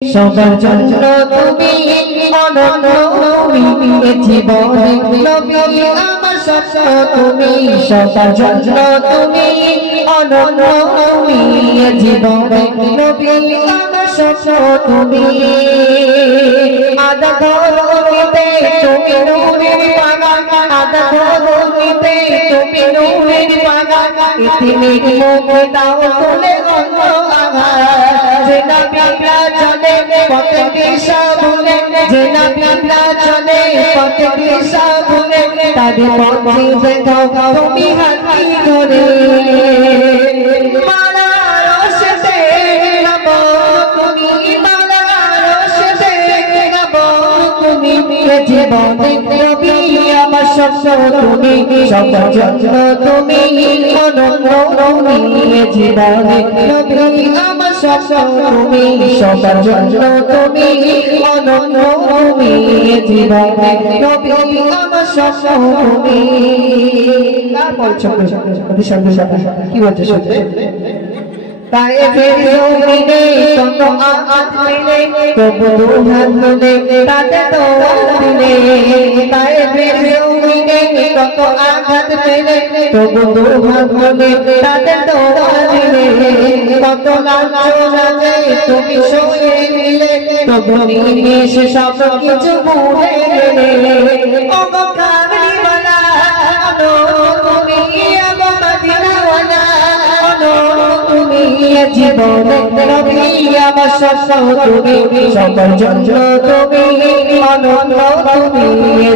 সবার জন্য তুমি অনন্য তুমি জীবনে নবী আমার স্বপ্ন তুমি সবার জন্য তুমি অনন্য তুমি জীবনে নবী আমার স্বপ্ন তুমি আদা ধরতে তুমি নূরের বাগান আদা ধরতে তুমি নূরের বাগান ইতিমের মুখে দাও তোলে অন্য আঘাত যে নবীরা চলে পথে দিশা ভুলে যে নবীরা চলে পথে দিশা ভুলে তাদের পথে দেখাও তুমি হাতি ধরে মালার রশে গাবো তুমি মালার রশে গাবো তুমি জীবনে নবী আমার স্বপ্ন তুমি সবার জন্য তুমি অনন্য তুমি জীবনে নবী আমার স্বপ্ন তুমি সবার জন্য তুমি অনন্য তুমি জীবনে নবী আমার স্বপ্ন তুমি তারপর ছোট কি বলছে শুনতে তাই ফেরিওনে কত আঘাত পেলে তবু দুহাত তুলে তাতে দোয়া দিলে তাই ফেরিওনে কত আঘাত পেলে তবু দুহাত তুলে তাতে দোয়া দিলে কত লাঞ্ছনা তুমি সয়ে নিলে তবু নিমেষে সব কিছু ভুলে গেলে ও গো কামলিওয়ালা তুমি গো মদিনাওয়ালা তুমি জীবনে নবী আমার স্বপ্ন তুমি সবার জন্য তুমি অনন্য তুমি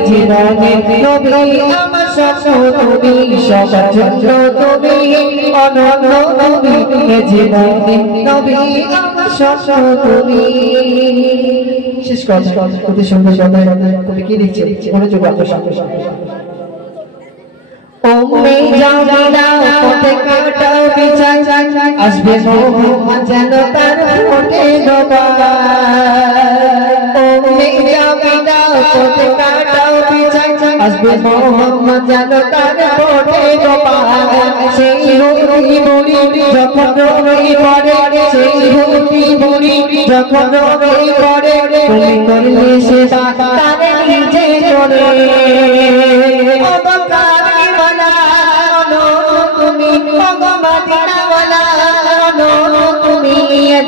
জীবনে নবী আমার স্বপ্ন তুমি সবার জন্য তুমি অনন্য তুমি জীবনে নবী আমার স্বপ্ন তুমি শেষ কথা অতি সুন্দর সময় তুমি কি লিখছে মনোযোগ আকর্ষণ ওমে জামিলা পথে কাটাও বিচার আসবে মোহাম্মদ যেন তার ফোটে ডোবা ওমে জামিলা পথে কাটাও বিচার আসবে মোহাম্মদ যেন তার ফোটে ডোবা সেই হরি বলি যখন রবি পড়ে সেই হরি বলি যখন রবি পড়ে তুমি করলে সেটা তারে নিজে করে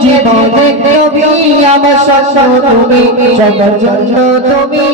জীবনে নবী আমার স্বপ্ন তুমি সবার জন্য তুমি